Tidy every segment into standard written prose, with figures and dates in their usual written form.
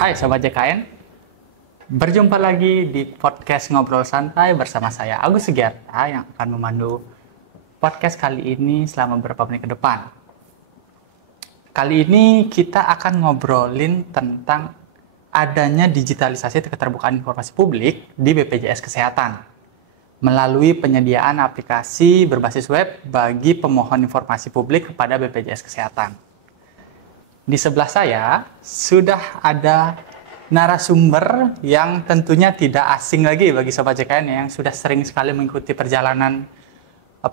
Hai Sobat JKN, berjumpa lagi di podcast Ngobrol Santai bersama saya Agus Sugiarta yang akan memandu podcast kali ini selama beberapa menit ke depan. Kali ini kita akan ngobrolin tentang adanya digitalisasi keterbukaan informasi publik di BPJS Kesehatan melalui penyediaan aplikasi berbasis web bagi pemohon informasi publik kepada BPJS Kesehatan. Di sebelah saya sudah ada narasumber yang tentunya tidak asing lagi bagi Sobat JKN yang sudah sering sekali mengikuti perjalanan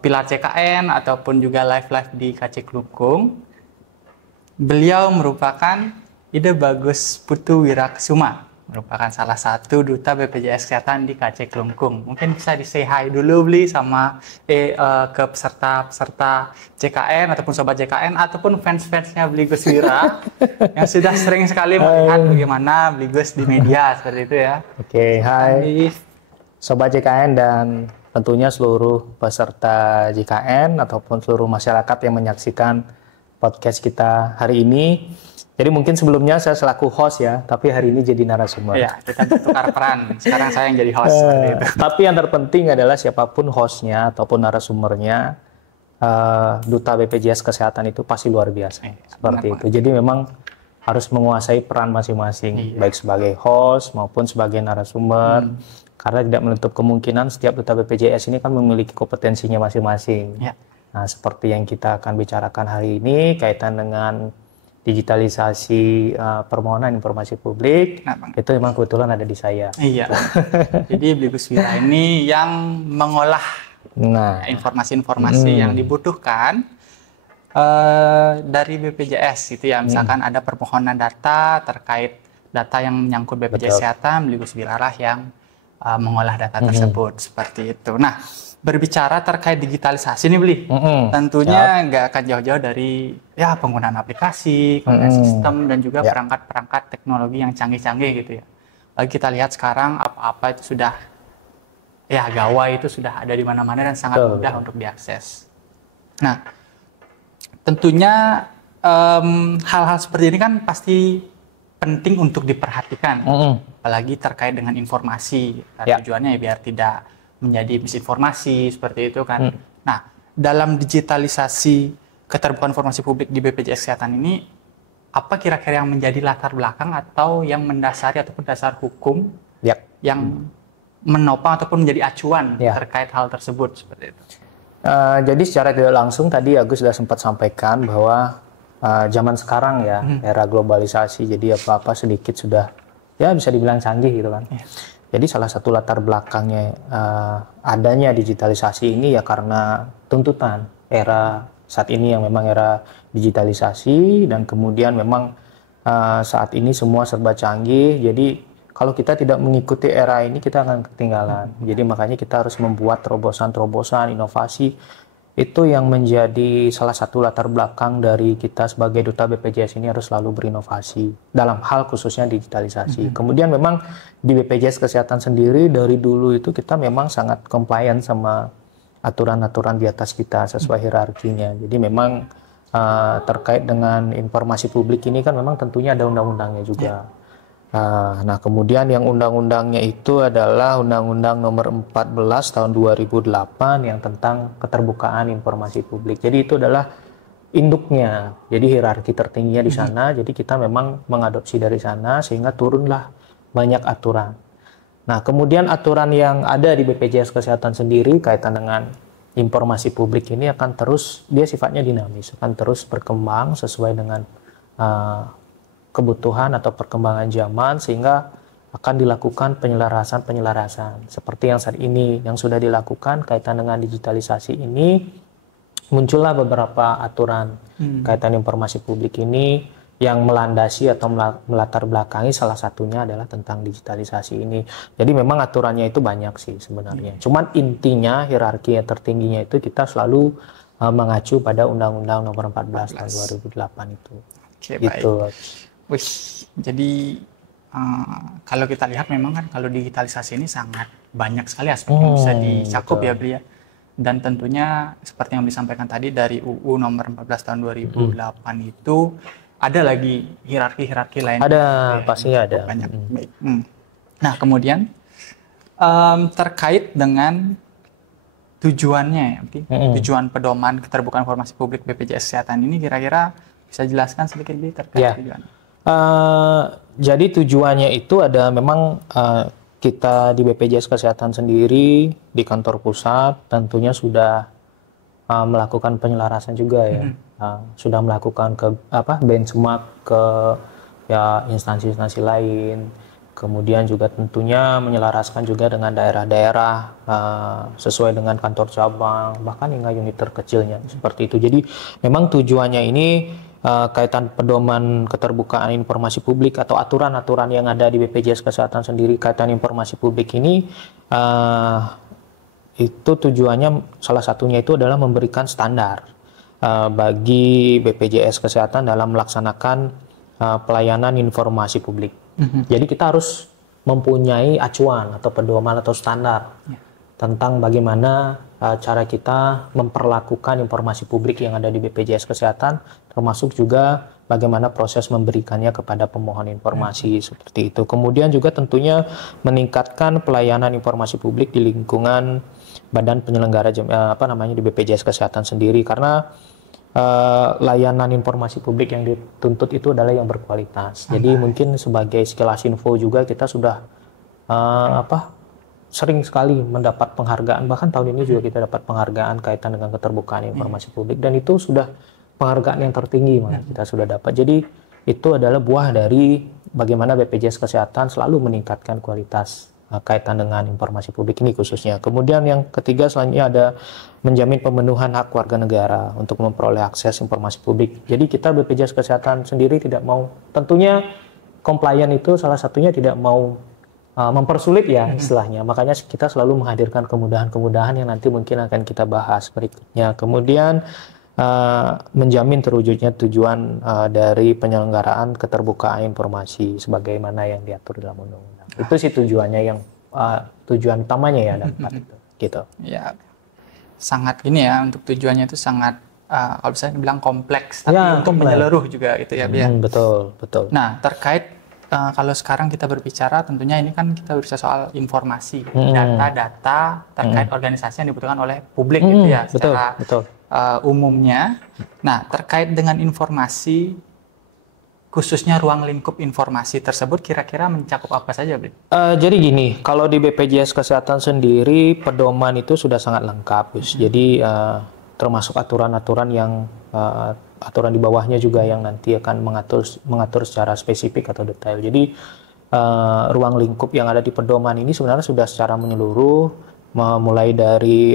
Pilar JKN ataupun juga live-live di KC Klungkung. Beliau merupakan Ide Bagus Putu Wirakesuma, merupakan salah satu duta BPJS Kesehatan di KC Klungkung. Mungkin bisa di-say hi dulu Bli sama ke peserta-peserta JKN ataupun Sobat JKN ataupun fans-fansnya Bli Gus Wira yang sudah sering sekali melihat bagaimana Bli Gus di media seperti itu ya. Oke, hai Sobat JKN dan tentunya seluruh peserta JKN ataupun seluruh masyarakat yang menyaksikan podcast kita hari ini. Jadi mungkin sebelumnya saya selaku host ya, tapi hari ini jadi narasumber. Iya, kita bertukar peran. Sekarang saya yang jadi host. Tapi yang terpenting adalah siapapun hostnya ataupun narasumbernya, duta BPJS Kesehatan itu pasti luar biasa. Seperti itu. Jadi memang harus menguasai peran masing-masing, baik sebagai host maupun sebagai narasumber. Karena tidak menutup kemungkinan setiap duta BPJS ini kan memiliki kompetensinya masing-masing. Nah, seperti yang kita akan bicarakan hari ini kaitan dengan digitalisasi permohonan informasi publik, itu memang kebetulan ada di saya. Iya. Jadi Bli Gus Wira ini yang mengolah informasi-informasi yang dibutuhkan dari BPJS itu ya. Misalkan ada permohonan data terkait data yang menyangkut BPJS Kesehatan, Bli Gus Wira lah yang mengolah data tersebut seperti itu. Nah, berbicara terkait digitalisasi nih Bli, tentunya nggak akan jauh-jauh dari ya penggunaan aplikasi, kemudian sistem dan juga perangkat-perangkat teknologi yang canggih-canggih gitu ya. Lagi kita lihat sekarang apa-apa itu sudah ya gawai itu sudah ada di mana-mana dan sangat mudah untuk diakses. Nah, tentunya hal-hal seperti ini kan pasti penting untuk diperhatikan, apalagi terkait dengan informasi. Tujuannya ya biar tidak menjadi misinformasi seperti itu kan. Nah, dalam digitalisasi keterbukaan informasi publik di BPJS Kesehatan ini, apa kira-kira yang menjadi latar belakang atau yang mendasari ataupun dasar hukum yang menopang ataupun menjadi acuan terkait hal tersebut seperti itu? Jadi secara tidak langsung tadi Agus sudah sempat sampaikan bahwa zaman sekarang ya era globalisasi, jadi apa-apa sedikit sudah ya bisa dibilang canggih gitu kan. Jadi salah satu latar belakangnya adanya digitalisasi ini ya karena tuntutan era saat ini yang memang era digitalisasi dan kemudian memang saat ini semua serba canggih. Jadi kalau kita tidak mengikuti era ini kita akan ketinggalan. Jadi makanya kita harus membuat terobosan-terobosan, inovasi. Itu yang menjadi salah satu latar belakang dari kita sebagai duta BPJS ini harus selalu berinovasi dalam hal khususnya digitalisasi. Kemudian memang di BPJS Kesehatan sendiri dari dulu itu kita memang sangat compliant sama aturan-aturan di atas kita sesuai hierarkinya. Jadi memang terkait dengan informasi publik ini kan memang tentunya ada undang-undangnya juga. Nah, kemudian yang undang-undangnya itu adalah Undang-Undang Nomor 14 Tahun 2008 yang tentang keterbukaan informasi publik. Jadi itu adalah induknya. Jadi hierarki tertingginya di sana. Jadi kita memang mengadopsi dari sana sehingga turunlah banyak aturan. Nah, kemudian aturan yang ada di BPJS Kesehatan sendiri kaitan dengan informasi publik ini akan terus, dia sifatnya dinamis, akan terus berkembang sesuai dengan kebutuhan atau perkembangan zaman sehingga akan dilakukan penyelarasan seperti yang saat ini yang sudah dilakukan kaitan dengan digitalisasi ini. Muncullah beberapa aturan kaitan informasi publik ini yang melandasi atau melatar belakangi salah satunya adalah tentang digitalisasi ini. Jadi memang aturannya itu banyak sih sebenarnya. Cuman intinya hierarki yang tertingginya itu kita selalu mengacu pada Undang-Undang Nomor 14 Tahun 2008 itu. Gitu. Wih, jadi kalau kita lihat memang kan kalau digitalisasi ini sangat banyak sekali aspek yang bisa dicakup ya Bri ya. Dan tentunya seperti yang disampaikan tadi dari UU nomor 14 tahun 2008 itu ada lagi hierarki lain? Ada, Ya, pastinya ada. banyak. Baik. Nah, kemudian terkait dengan tujuannya ya, tujuan pedoman keterbukaan informasi publik BPJS Kesehatan ini kira-kira bisa jelaskan sedikit terkait tujuan? Jadi tujuannya itu ada memang kita di BPJS Kesehatan sendiri di kantor pusat tentunya sudah melakukan penyelarasan juga ya, sudah melakukan benchmark ke ya instansi-instansi lain. Kemudian juga tentunya menyelaraskan juga dengan daerah-daerah sesuai dengan kantor cabang, bahkan hingga unit terkecilnya seperti itu. Jadi memang tujuannya ini kaitan pedoman keterbukaan informasi publik atau aturan-aturan yang ada di BPJS Kesehatan sendiri kaitan informasi publik ini itu tujuannya salah satunya itu adalah memberikan standar bagi BPJS Kesehatan dalam melaksanakan pelayanan informasi publik. Jadi kita harus mempunyai acuan atau pedoman atau standar tentang bagaimana cara kita memperlakukan informasi publik yang ada di BPJS Kesehatan, termasuk juga bagaimana proses memberikannya kepada pemohon informasi seperti itu. Kemudian juga tentunya meningkatkan pelayanan informasi publik di lingkungan badan penyelenggara di BPJS Kesehatan sendiri, karena layanan informasi publik yang dituntut itu adalah yang berkualitas. Jadi mungkin sebagai sekilas info juga kita sudah sering sekali mendapat penghargaan, bahkan tahun ini juga kita dapat penghargaan kaitan dengan keterbukaan informasi publik, dan itu sudah penghargaan yang tertinggi malah kita sudah dapat. Jadi itu adalah buah dari bagaimana BPJS Kesehatan selalu meningkatkan kualitas kaitan dengan informasi publik ini khususnya. Kemudian yang ketiga selanjutnya ada menjamin pemenuhan hak warga negara untuk memperoleh akses informasi publik. Jadi kita BPJS Kesehatan sendiri tidak mau, tentunya compliant itu salah satunya tidak mau mempersulit ya istilahnya. Makanya kita selalu menghadirkan kemudahan-kemudahan yang nanti mungkin akan kita bahas berikutnya. Kemudian menjamin terwujudnya tujuan dari penyelenggaraan keterbukaan informasi sebagaimana yang diatur dalam undang-undang. Itu sih tujuannya yang tujuan utamanya ya dapat itu. Gitu. Ya, sangat ini ya, untuk tujuannya itu sangat kalau bisa dibilang kompleks, tapi ya, untuk menyeluruh juga gitu ya, Bian. Betul. Nah, terkait kalau sekarang kita berbicara, tentunya ini kan kita berbicara soal informasi, data-data terkait organisasi yang dibutuhkan oleh publik gitu ya, secara umumnya. Nah, terkait dengan informasi, khususnya ruang lingkup informasi tersebut, kira-kira mencakup apa saja, Bri? Jadi gini, kalau di BPJS Kesehatan sendiri, pedoman itu sudah sangat lengkap, Gus. Jadi termasuk aturan-aturan yang aturan di bawahnya juga yang nanti akan mengatur secara spesifik atau detail. Jadi ruang lingkup yang ada di pedoman ini sebenarnya sudah secara menyeluruh, mulai dari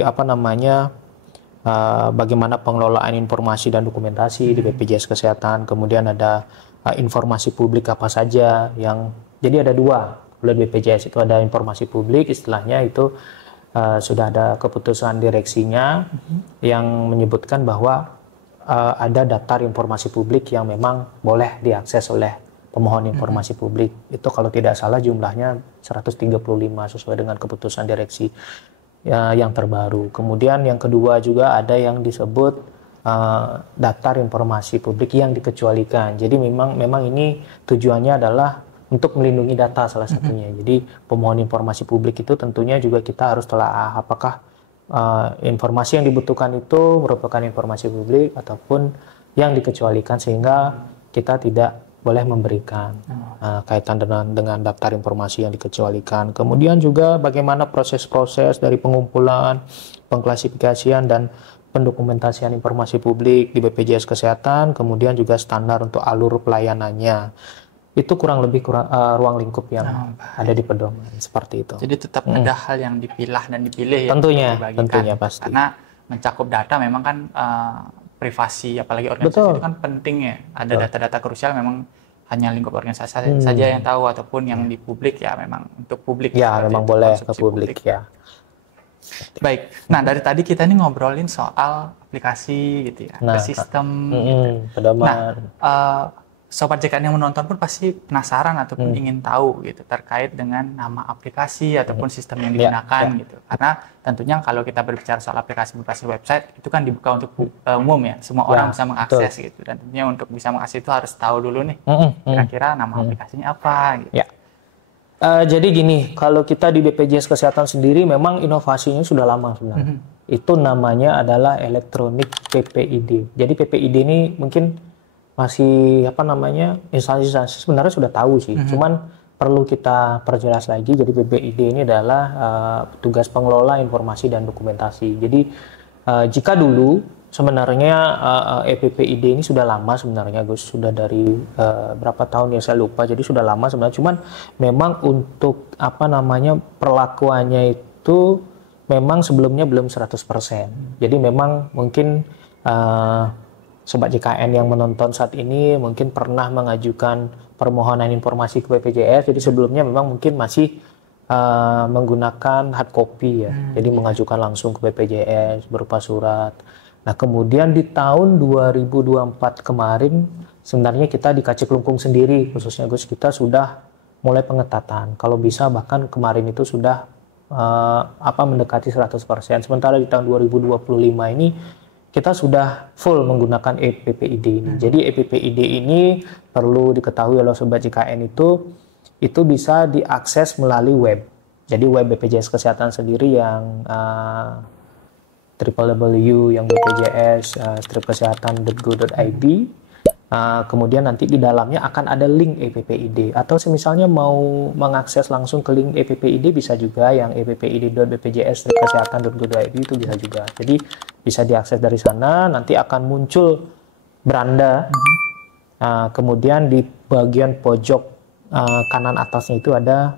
bagaimana pengelolaan informasi dan dokumentasi di BPJS Kesehatan, kemudian ada informasi publik apa saja yang, jadi ada dua oleh BPJS itu, ada informasi publik istilahnya itu sudah ada keputusan direksinya yang menyebutkan bahwa ada daftar informasi publik yang memang boleh diakses oleh pemohon informasi publik. Itu kalau tidak salah jumlahnya 135 sesuai dengan keputusan direksi yang terbaru. Kemudian yang kedua juga ada yang disebut daftar informasi publik yang dikecualikan. Jadi memang ini tujuannya adalah untuk melindungi data salah satunya. Jadi pemohon informasi publik itu tentunya juga kita harus telah apakah informasi yang dibutuhkan itu merupakan informasi publik ataupun yang dikecualikan, sehingga kita tidak boleh memberikan kaitan dengan daftar informasi yang dikecualikan. Kemudian juga bagaimana proses-proses dari pengumpulan, pengklasifikasian dan pendokumentasian informasi publik di BPJS Kesehatan, kemudian juga standar untuk alur pelayanannya. Itu kurang lebih ruang lingkup yang ada di pedoman seperti itu. Jadi tetap ada hal yang dipilah dan dipilih tentunya, ya, tentunya pasti. Karena mencakup data memang kan privasi, apalagi organisasi itu kan penting ya. Ada data-data krusial memang hanya lingkup organisasi saja yang tahu, ataupun yang di publik ya memang untuk publik. Ya memang boleh ke publik ya. Baik, nah dari tadi kita ini ngobrolin soal aplikasi gitu ya, sistem. Pedoman. Nah, Sobat JKN yang menonton pun pasti penasaran ataupun ingin tahu gitu terkait dengan nama aplikasi ataupun sistem yang digunakan gitu. Karena tentunya kalau kita berbicara soal aplikasi website itu kan dibuka untuk umum ya, semua orang bisa mengakses gitu. Dan tentunya untuk bisa mengakses itu harus tahu dulu nih kira-kira nama aplikasinya apa gitu. Ya. Jadi gini, kalau kita di BPJS Kesehatan sendiri memang inovasinya sudah lama sebenarnya. Itu namanya adalah elektronik PPID. Jadi PPID ini mungkin masih instansi-instansi sebenarnya sudah tahu sih, cuman perlu kita perjelas lagi. Jadi PPID ini adalah petugas pengelola informasi dan dokumentasi. Jadi jika dulu sebenarnya EPPID ini sudah lama sebenarnya Gus, sudah dari berapa tahun ya saya lupa, jadi sudah lama sebenarnya, cuman memang untuk perlakuannya itu memang sebelumnya belum 100%. Jadi memang mungkin Sobat JKN yang menonton saat ini mungkin pernah mengajukan permohonan informasi ke BPJS. Jadi sebelumnya memang mungkin masih menggunakan hard copy ya. Jadi mengajukan langsung ke BPJS berupa surat. Nah kemudian di tahun 2024 kemarin sebenarnya kita di KC Kelungkung sendiri khususnya Gus, kita sudah mulai pengetatan. Kalau bisa bahkan kemarin itu sudah mendekati 100%. Sementara di tahun 2025 ini kita sudah full menggunakan EPPID ini. Jadi EPPID ini perlu diketahui oleh Sobat JKN itu bisa diakses melalui web. Jadi web BPJS Kesehatan sendiri yang www yang BPJS kesehatan.go.id. Kemudian nanti di dalamnya akan ada link EPPID, atau misalnya mau mengakses langsung ke link EPPID bisa juga, yang eppid.bpjs-kesehatan.go.id itu bisa juga. Jadi bisa diakses dari sana, nanti akan muncul beranda. Kemudian di bagian pojok kanan atasnya itu ada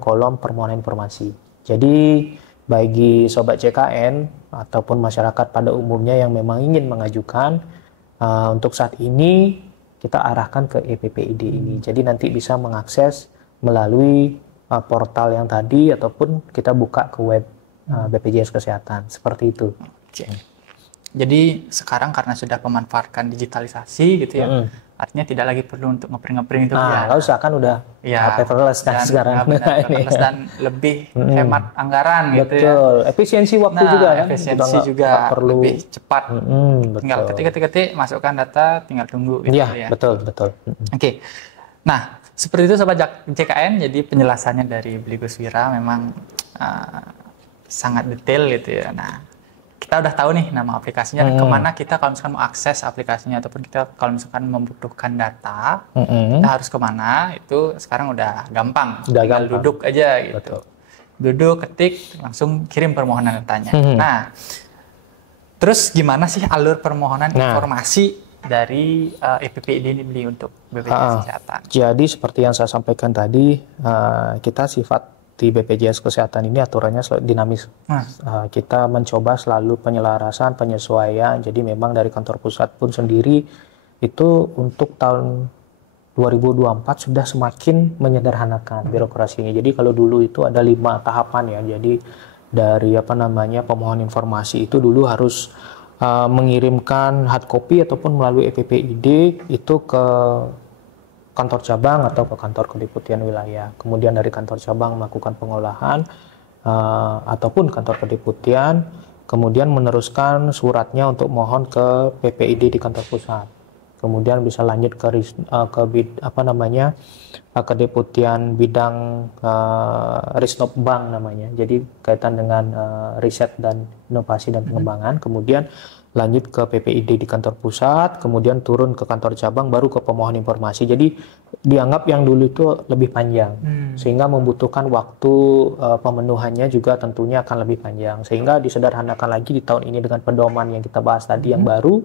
kolom permohonan informasi. Jadi bagi Sobat JKN ataupun masyarakat pada umumnya yang memang ingin mengajukan, untuk saat ini kita arahkan ke EPPID ini. Jadi nanti bisa mengakses melalui portal yang tadi ataupun kita buka ke web BPJS Kesehatan. Seperti itu. Jadi sekarang karena sudah memanfaatkan digitalisasi gitu ya, artinya tidak lagi perlu untuk ngeprint itu ya. Kalau usahakan udah paperless kan sekarang. Paperless dan lebih hemat anggaran gitu ya. Betul. Efisiensi waktu juga kan. Efisiensi juga perlu lebih cepat. Tinggal ketik-ketik, masukkan data, tinggal tunggu gitu ya. Betul. Oke. Nah, seperti itu Sobat JKN, jadi penjelasannya dari Beli Gus Wira memang sangat detail gitu ya. Nah, kita udah tahu nih nama aplikasinya, kemana kita kalau misalkan mau akses aplikasinya, ataupun kita kalau misalkan membutuhkan data, kita harus kemana, itu sekarang udah gampang. Tinggal duduk aja gitu. Betul. Duduk, ketik, langsung kirim permohonan datanya. Nah, terus gimana sih alur permohonan informasi dari EPPID ini Beli untuk BPJS Kesehatan? Jadi seperti yang saya sampaikan tadi, kita sifat di BPJS Kesehatan ini aturannya dinamis. Kita mencoba selalu penyelarasan, penyesuaian. Jadi memang dari kantor pusat pun sendiri itu untuk tahun 2024 sudah semakin menyederhanakan birokrasinya. Jadi kalau dulu itu ada 5 tahapan ya. Jadi dari pemohon informasi itu dulu harus mengirimkan hard copy ataupun melalui EPPID itu ke kantor cabang atau ke kantor kedeputian wilayah. Kemudian dari kantor cabang melakukan pengolahan ataupun kantor kedeputian, kemudian meneruskan suratnya untuk mohon ke PPID di kantor pusat. Kemudian bisa lanjut ke kedeputian bidang Risnop Bank namanya. Jadi kaitan dengan riset dan inovasi dan pengembangan. Kemudian lanjut ke PPID di kantor pusat, kemudian turun ke kantor cabang, baru ke pemohon informasi. Jadi dianggap yang dulu itu lebih panjang, sehingga membutuhkan waktu pemenuhannya juga tentunya akan lebih panjang. Sehingga disederhanakan lagi di tahun ini dengan pedoman yang kita bahas tadi yang baru,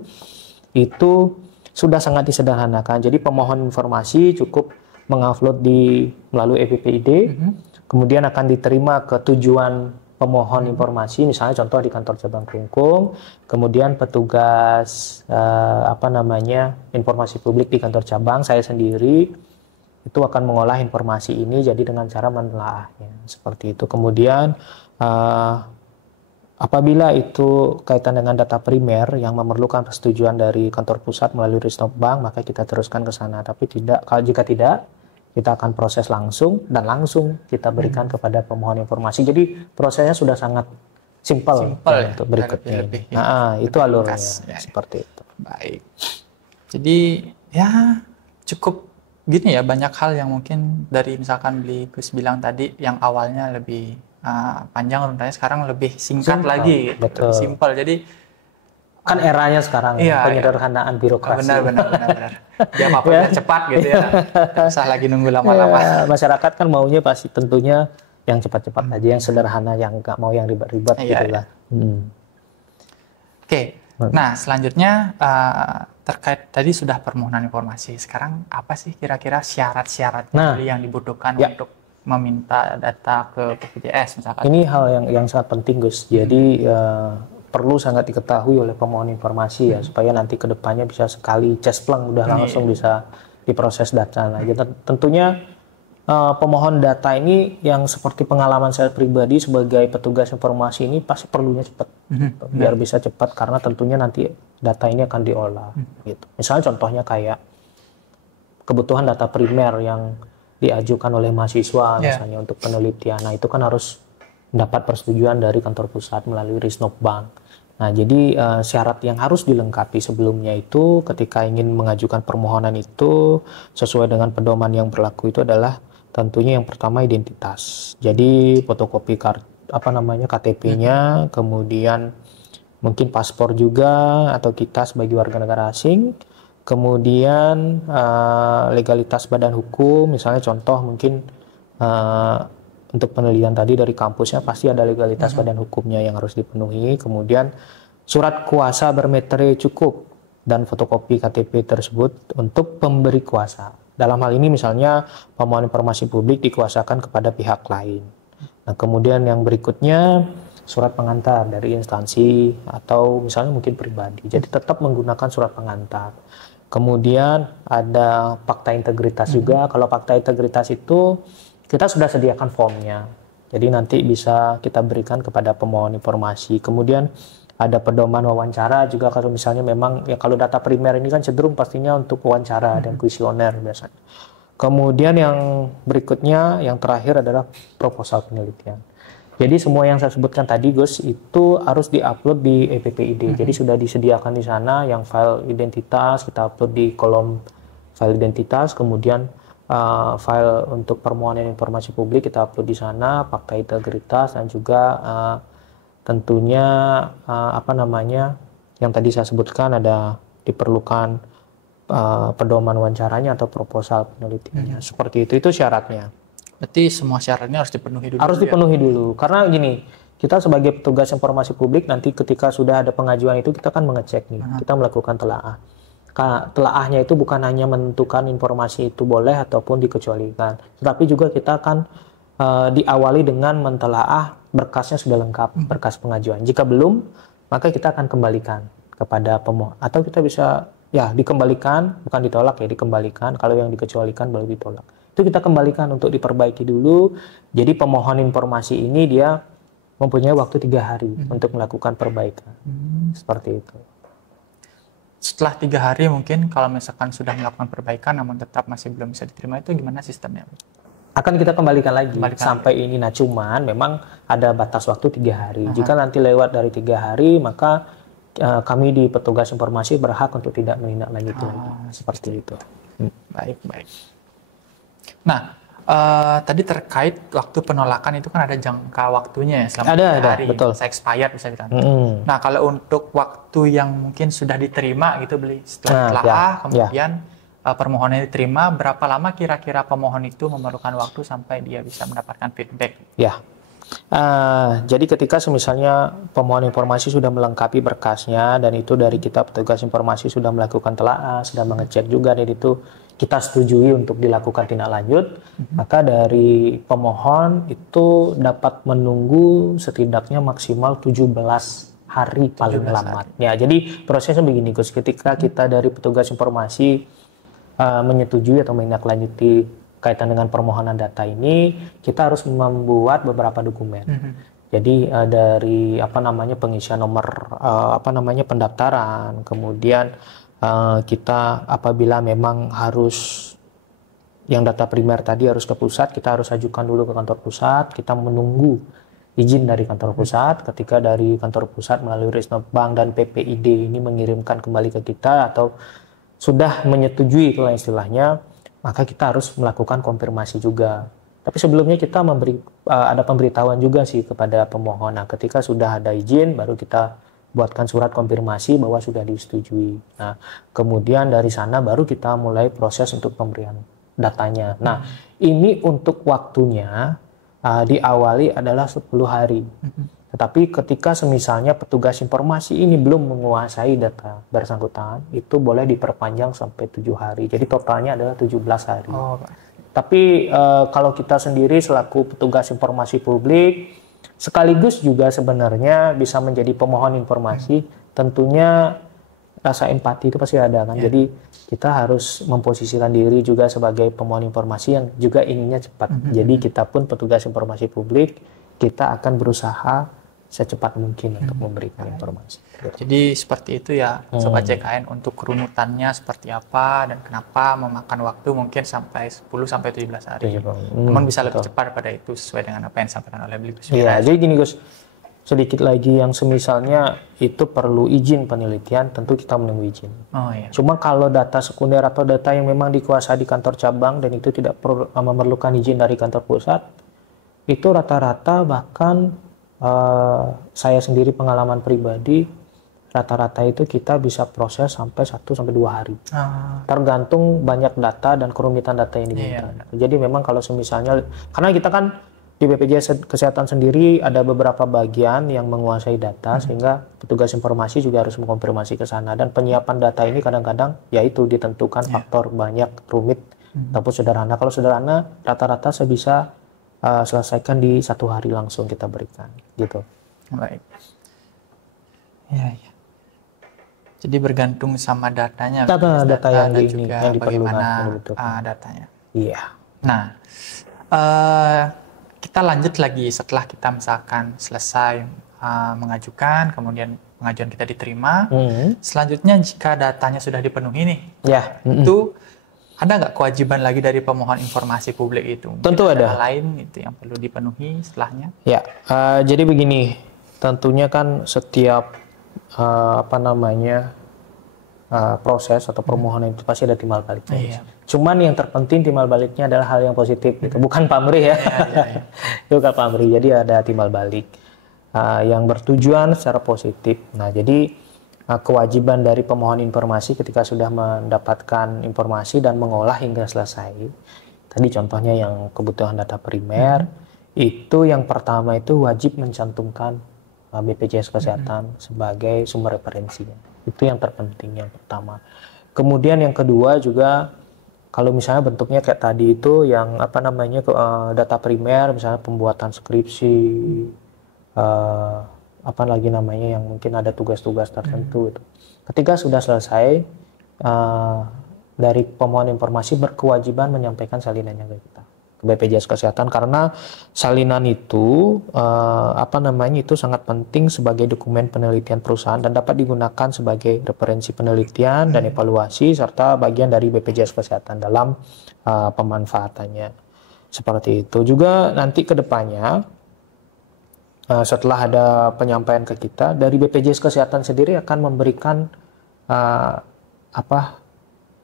itu sudah sangat disederhanakan. Jadi pemohon informasi cukup mengupload melalui EPPID, kemudian akan diterima ke tujuan pemohon informasi, misalnya contoh di kantor cabang Kelungkung, kemudian petugas informasi publik di kantor cabang, saya sendiri itu akan mengolah informasi ini jadi dengan cara menelaahnya seperti itu. Kemudian apabila itu kaitan dengan data primer yang memerlukan persetujuan dari kantor pusat melalui Risnop Bank, maka kita teruskan ke sana. Tapi kalau jika tidak, kita akan proses langsung dan langsung kita berikan kepada pemohon informasi. Jadi prosesnya sudah sangat simpel ya, untuk berikutnya. lebih Itu alurnya ya. seperti itu. Baik. Jadi ya cukup gini ya, banyak hal yang mungkin dari misalkan Gus bilang tadi yang awalnya lebih panjang runtanya, sekarang lebih singkat lagi, betul. lebih simpel. Jadi kan eranya sekarang penyederhanaan birokrasi. Benar. Ya apa-apa biar cepat gitu ya. Tidak usah lagi nunggu lama-lama. Masyarakat kan maunya pasti tentunya yang cepat-cepat aja, yang sederhana, yang nggak mau yang ribet-ribet gitu lah. Oke. Nah, selanjutnya terkait tadi sudah permohonan informasi. Sekarang apa sih kira-kira syarat-syarat yang dibutuhkan untuk meminta data ke BPJS misalkan? Ini hal yang sangat penting, Gus. Jadi perlu sangat diketahui oleh pemohon informasi ya, supaya nanti kedepannya bisa sekali cespleng udah langsung bisa diproses data. Nah, tentunya pemohon data ini yang seperti pengalaman saya pribadi sebagai petugas informasi ini pasti perlunya cepat, biar bisa cepat karena tentunya nanti data ini akan diolah. Gitu. Misalnya contohnya kayak kebutuhan data primer yang diajukan oleh mahasiswa misalnya untuk penelitian, nah itu kan harus mendapat persetujuan dari kantor pusat melalui Risnop Bank. Nah, jadi syarat yang harus dilengkapi sebelumnya itu ketika ingin mengajukan permohonan itu sesuai dengan pedoman yang berlaku itu adalah tentunya yang pertama identitas. Jadi fotokopi KTP-nya, kemudian mungkin paspor juga atau kita sebagai warga negara asing. Kemudian legalitas badan hukum, misalnya contoh mungkin untuk penelitian tadi dari kampusnya pasti ada legalitas badan hukumnya yang harus dipenuhi. Kemudian surat kuasa bermeterai cukup dan fotokopi KTP tersebut untuk pemberi kuasa. Dalam hal ini misalnya pemohon informasi publik dikuasakan kepada pihak lain. Nah, kemudian yang berikutnya surat pengantar dari instansi atau misalnya mungkin pribadi. Jadi tetap menggunakan surat pengantar. Kemudian ada fakta integritas juga. Kalau fakta integritas itu kita sudah sediakan formnya. Jadi nanti bisa kita berikan kepada pemohon informasi. Kemudian ada pedoman wawancara juga kalau misalnya memang ya kalau data primer ini kan cenderung pastinya untuk wawancara dan kuesioner biasanya. Kemudian yang berikutnya yang terakhir adalah proposal penelitian. Jadi semua yang saya sebutkan tadi, Gus, itu harus diupload di EPPID. Jadi sudah disediakan di sana yang file identitas, kita upload di kolom file identitas, kemudian file untuk permohonan informasi publik kita upload di sana, fakta integritas dan juga tentunya yang tadi saya sebutkan ada diperlukan pedoman wawancaranya atau proposal penelitiannya. Seperti itu syaratnya. Berarti semua syaratnya harus dipenuhi dulu. Harus dipenuhi dulu. Karena gini, kita sebagai petugas informasi publik nanti ketika sudah ada pengajuan itu kita kan mengecek nih, kita melakukan telaah. Telaahnya itu bukan hanya menentukan informasi itu boleh ataupun dikecualikan, tetapi juga kita akan diawali dengan mentelaah berkasnya sudah lengkap, berkas pengajuan. Jika belum, maka kita akan kembalikan kepada pemohon. Atau kita bisa dikembalikan, bukan ditolak ya, dikembalikan. Kalau yang dikecualikan baru ditolak. Itu kita kembalikan untuk diperbaiki dulu. Jadi pemohon informasi ini dia mempunyai waktu 3 hari untuk melakukan perbaikan. Seperti itu. Setelah 3 hari mungkin kalau misalkan sudah melakukan perbaikan namun tetap masih belum bisa diterima, itu gimana sistemnya? Akan kita kembalikan lagi sampai ini. Nah, cuman memang ada batas waktu 3 hari. Jika nanti lewat dari 3 hari, maka kami di petugas informasi berhak untuk tidak menindaklanjuti lagi. Seperti itu. Baik. Nah, tadi terkait waktu penolakan itu kan ada jangka waktunya ya, selama 3 hari. Betul. Bisa expired bisa bilang. Nah, kalau untuk waktu yang mungkin sudah diterima gitu setelah telaah, kemudian permohonan diterima, berapa lama kira-kira pemohon itu memerlukan waktu sampai dia bisa mendapatkan feedback? Ya. Jadi ketika misalnya pemohon informasi sudah melengkapi berkasnya dan itu dari kita petugas informasi sudah melakukan telaah, sudah mengecek juga dan itu kita setujui untuk dilakukan tindak lanjut, maka dari pemohon itu dapat menunggu setidaknya maksimal 17 hari paling lambat. Ya, jadi prosesnya begini, Gus. Ketika kita dari petugas informasi menyetujui atau menindaklanjuti kaitan dengan permohonan data ini, kita harus membuat beberapa dokumen. Jadi dari pengisian nomor pendaftaran, kemudian kita apabila memang harus yang data primer tadi harus ke pusat, kita harus ajukan dulu ke kantor pusat, kita menunggu izin dari kantor pusat. Ketika dari kantor pusat melalui Risnotbank dan PPID ini mengirimkan kembali ke kita atau sudah menyetujui itulah istilahnya, maka kita harus melakukan konfirmasi juga. Tapi sebelumnya kita ada pemberitahuan juga sih kepada pemohon. Nah, ketika sudah ada izin, baru kita buatkan surat konfirmasi bahwa sudah disetujui. Nah, kemudian dari sana baru kita mulai proses untuk pemberian datanya. Nah, ini untuk waktunya diawali adalah 10 hari. Tetapi ketika semisalnya petugas informasi ini belum menguasai data bersangkutan, itu boleh diperpanjang sampai 7 hari. Jadi totalnya adalah 17 hari. Tapi kalau kita sendiri selaku petugas informasi publik, sekaligus juga sebenarnya bisa menjadi pemohon informasi, tentunya rasa empati itu pasti ada kan. Jadi kita harus memposisikan diri juga sebagai pemohon informasi yang juga inginnya cepat. Jadi kita pun petugas informasi publik, kita akan berusaha secepat mungkin untuk memberikan informasi. Jadi seperti itu ya Sobat CKN, untuk kerunutannya seperti apa dan kenapa memakan waktu mungkin sampai 10-17 hari. Namun bisa lebih cepat pada itu sesuai dengan apa yang disampaikan oleh beliau. Iya, jadi gini Gus, sedikit lagi yang semisalnya itu perlu izin penelitian, tentu kita menunggu izin. Cuma kalau data sekunder atau data yang memang dikuasai di kantor cabang dan itu tidak memerlukan izin dari kantor pusat, itu rata-rata bahkan saya sendiri pengalaman pribadi, rata-rata itu kita bisa proses sampai 1-2 hari. Tergantung banyak data dan kerumitan data yang diminta. Jadi memang kalau semisalnya, karena kita kan di BPJS Kesehatan sendiri ada beberapa bagian yang menguasai data, sehingga petugas informasi juga harus mengkonfirmasi ke sana. Dan penyiapan data ini kadang-kadang yaitu ditentukan faktor banyak, rumit, ataupun sederhana. Kalau sederhana, rata-rata saya bisa selesaikan di 1 hari langsung kita berikan, gitu. Baik. Ya. Jadi bergantung sama datanya. Data yang dan ini juga yang bagaimana datanya. Iya. Nah, kita lanjut lagi setelah kita misalkan selesai mengajukan, kemudian pengajuan kita diterima. Selanjutnya jika datanya sudah dipenuhi nih, itu ada nggak kewajiban lagi dari pemohon informasi publik itu? Tentu ada. Hal lain itu yang perlu dipenuhi setelahnya? Ya, jadi begini, tentunya kan setiap proses atau permohonan itu pasti ada timbal baliknya. Cuman yang terpenting timbal baliknya adalah hal yang positif, gitu. Bukan pamrih ya. Itu bukan pamrih. Jadi ada timbal balik yang bertujuan secara positif. Nah, jadi kewajiban dari pemohon informasi ketika sudah mendapatkan informasi dan mengolah hingga selesai. Tadi contohnya yang kebutuhan data primer, itu yang pertama itu wajib mencantumkan BPJS Kesehatan sebagai sumber referensinya. Itu yang terpenting, yang pertama. Kemudian yang kedua juga, kalau misalnya bentuknya kayak tadi itu yang data primer, misalnya pembuatan skripsi, yang mungkin ada tugas-tugas tertentu itu. Ketika sudah selesai, dari pemohon informasi berkewajiban menyampaikan salinannya ke kita, ke BPJS Kesehatan, karena salinan itu itu sangat penting sebagai dokumen penelitian perusahaan dan dapat digunakan sebagai referensi penelitian dan evaluasi serta bagian dari BPJS Kesehatan dalam pemanfaatannya. Seperti itu. Juga nanti ke depannya setelah ada penyampaian ke kita, dari BPJS Kesehatan sendiri akan memberikan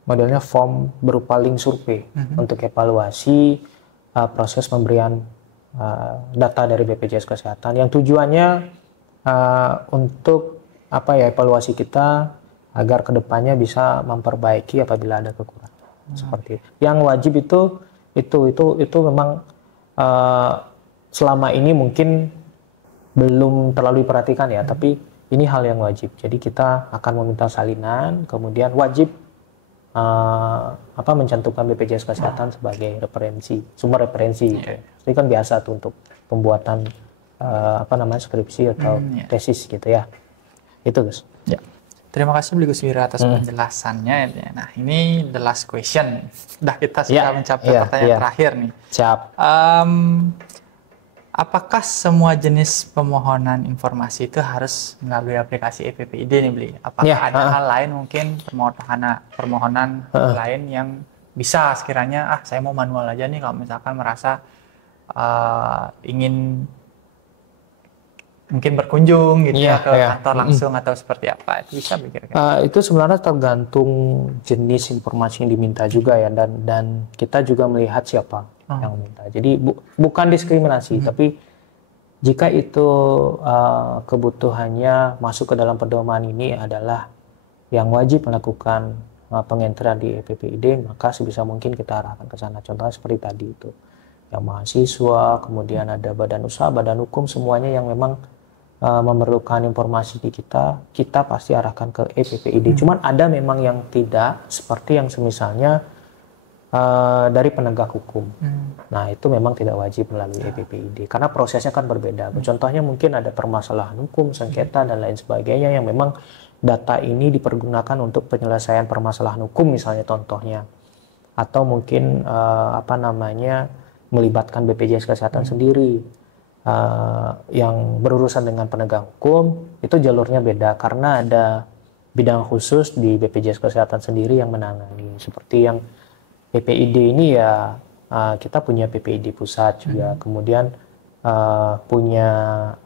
modelnya form berupa link survei untuk evaluasi proses pemberian data dari BPJS Kesehatan, yang tujuannya untuk evaluasi kita agar kedepannya bisa memperbaiki apabila ada kekurangan. Seperti itu. Yang wajib itu memang selama ini mungkin belum terlalu diperhatikan ya, tapi ini hal yang wajib. Jadi kita akan meminta salinan, kemudian wajib mencantumkan BPJS Kesehatan sebagai referensi, sumber referensi. Ini kan biasa tuh untuk pembuatan skripsi atau tesis gitu ya. Itu Gus. Ya. Terima kasih Gus Wira atas penjelasannya. Nah, ini the last question. Sudah kita sudah mencapai pertanyaan terakhir nih. Siap. apakah semua jenis pemohonan informasi itu harus melalui aplikasi EPPID nih, Bli? Apakah ada hal lain mungkin permohonan lain yang bisa sekiranya saya mau manual aja nih kalau misalkan merasa ingin mungkin berkunjung gitu ke kantor langsung atau seperti apa, itu bisa kira-kira? Itu sebenarnya tergantung jenis informasi yang diminta juga ya, dan kita juga melihat siapa yang minta. Jadi bukan diskriminasi, tapi jika itu kebutuhannya masuk ke dalam pedoman ini adalah yang wajib melakukan pengentrian di EPPID, maka sebisa mungkin kita arahkan ke sana. Contohnya seperti tadi itu, yang mahasiswa, kemudian ada badan usaha, badan hukum, semuanya yang memang memerlukan informasi di kita pasti arahkan ke EPPID. Cuman ada memang yang tidak, seperti yang semisalnya dari penegak hukum. Nah, itu memang tidak wajib melalui EPPID karena prosesnya kan berbeda. Contohnya mungkin ada permasalahan hukum, sengketa dan lain sebagainya yang memang data ini dipergunakan untuk penyelesaian permasalahan hukum misalnya contohnya. Atau mungkin melibatkan BPJS Kesehatan sendiri yang berurusan dengan penegak hukum, itu jalurnya beda karena ada bidang khusus di BPJS Kesehatan sendiri yang menangani. Seperti yang PPID ini ya kita punya PPID pusat juga, kemudian punya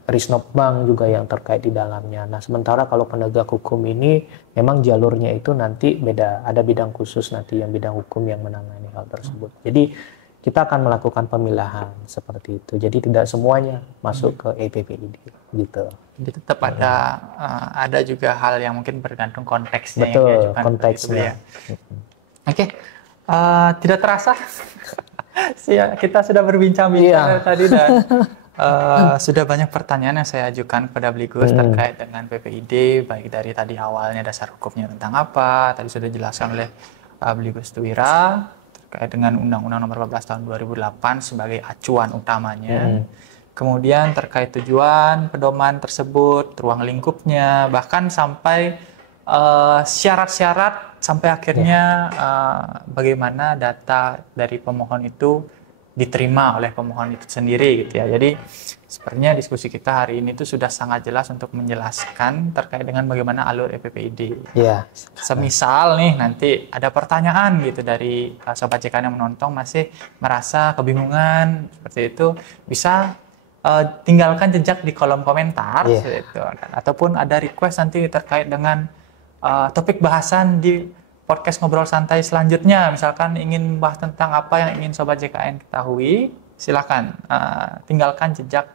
Risnopbank juga yang terkait di dalamnya. Nah, sementara kalau penegak hukum ini memang jalurnya itu nanti beda, ada bidang khusus nanti yang bidang hukum yang menangani hal tersebut. Jadi kita akan melakukan pemilahan seperti itu. Jadi tidak semuanya masuk ke EPPID gitu. Jadi tetap ada juga hal yang mungkin bergantung konteksnya. Betul, yang konteksnya. Oke. Tidak terasa kita sudah berbincang-bincang tadi dan sudah banyak pertanyaan yang saya ajukan kepada Bligus terkait dengan PPID, baik dari tadi awalnya dasar hukumnya tentang apa, tadi sudah dijelaskan oleh Bligus Tuwira terkait dengan Undang-Undang Nomor 14 Tahun 2008 sebagai acuan utamanya. Kemudian terkait tujuan pedoman tersebut, ruang lingkupnya, bahkan sampai syarat-syarat sampai akhirnya bagaimana data dari pemohon itu diterima oleh pemohon itu sendiri gitu ya. Jadi sebenarnya diskusi kita hari ini itu sudah sangat jelas untuk menjelaskan terkait dengan bagaimana alur EPPID. Semisal nih nanti ada pertanyaan gitu dari Sobat JKN yang menonton masih merasa kebingungan seperti itu, bisa tinggalkan jejak di kolom komentar gitu. Ataupun ada request nanti terkait dengan topik bahasan di podcast Ngobrol Santai selanjutnya, misalkan ingin bahas tentang apa yang ingin Sobat JKN ketahui, silakan tinggalkan jejak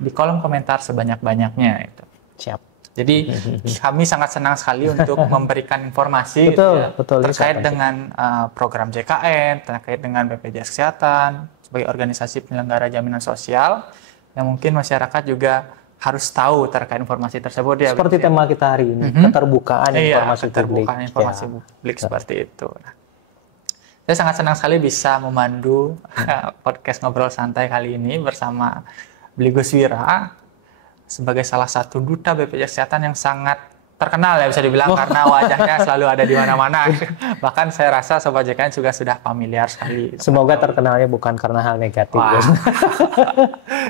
di kolom komentar sebanyak-banyaknya itu. Siap. Jadi kami sangat senang sekali untuk memberikan informasi terkait dengan program JKN, terkait dengan BPJS Kesehatan sebagai organisasi penyelenggara jaminan sosial yang mungkin masyarakat juga harus tahu terkait informasi tersebut ya. Seperti tema kita hari ini, keterbukaan informasi publik. Keterbukaan informasi publik seperti itu. Nah, saya sangat senang sekali bisa memandu podcast Ngobrol Santai kali ini bersama Bligus Tuwira sebagai salah satu duta BPJS Kesehatan yang sangat terkenal ya bisa dibilang karena wajahnya selalu ada di mana-mana. Bahkan saya rasa Sobat JKN juga sudah familiar sekali. Semoga terkenalnya bukan karena hal negatif.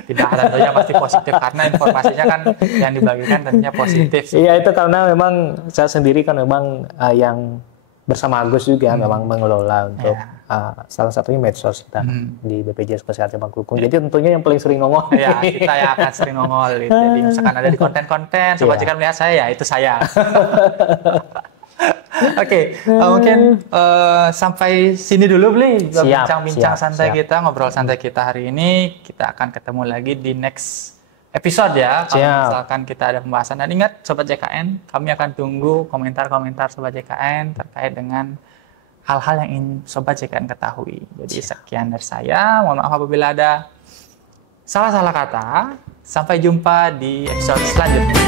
Tidak, tentunya pasti positif karena informasinya kan yang dibagikan tentunya positif. Iya, itu karena memang saya sendiri kan memang yang bersama Agus juga memang mengelola untuk salah satunya medsos kita di BPJS Kesehatan Bangkukung. Jadi tentunya yang paling sering nongol. Ya, kita yang akan sering nongol. Gitu. Jadi misalkan ada di konten-konten, Sobat JKN melihat saya, ya itu saya. Oke, mungkin sampai sini dulu Bli, bincang-bincang santai kita, ngobrol santai kita hari ini. Kita akan ketemu lagi di next episode ya, kalau misalkan kita ada pembahasan. Dan ingat Sobat JKN, kami akan tunggu komentar-komentar Sobat JKN terkait dengan hal-hal yang ingin Sobat JKN ketahui. Jadi sekian dari saya, mohon maaf apabila ada salah-salah kata. Sampai jumpa di episode selanjutnya.